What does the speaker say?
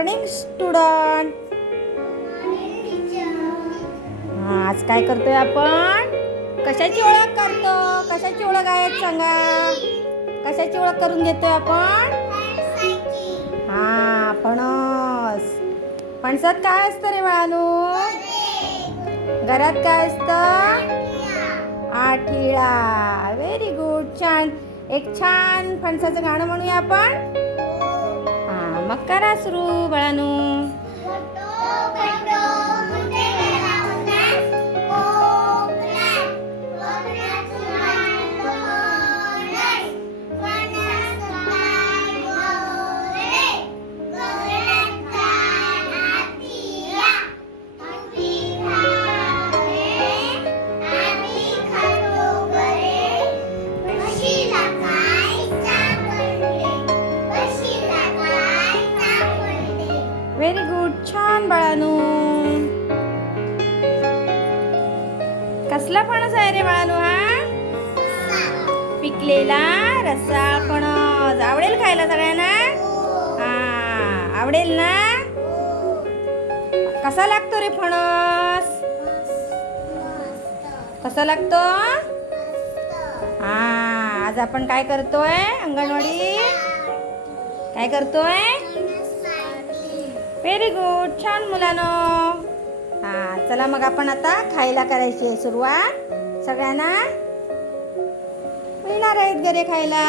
Morning student. आज काय करतोय आपण? कशाची ओळख करतो? कशाची ओळख आहे सांगा? कशाची ओळख करून घेतोय आपण? हा, फणस. फणसात काय असतं रे बाळानू? घरात काय असतं? आठिळा. Very good. छान. एक छान फणसाचं गाणं म्हणूया आपण. हा, मग करा सुरू बाळानू. Very good. छान बाळानू. कसला फणस आहे रे बाळानू हा? पिकलेला रस्सा फणस. आवडेल खायला सगळ्यांना? हा, आवडेल ना? कसा लागतो रे फणस? कसा लागतो? हा, आज आपण काय करतोय? अंगणवाडी काय करतोय? Very good. छान मुलांनो. हा, चला मग आपण आता खायला करायची आहे सुरुवात. सगळ्यांना मिळणार आहेत घरी खायला.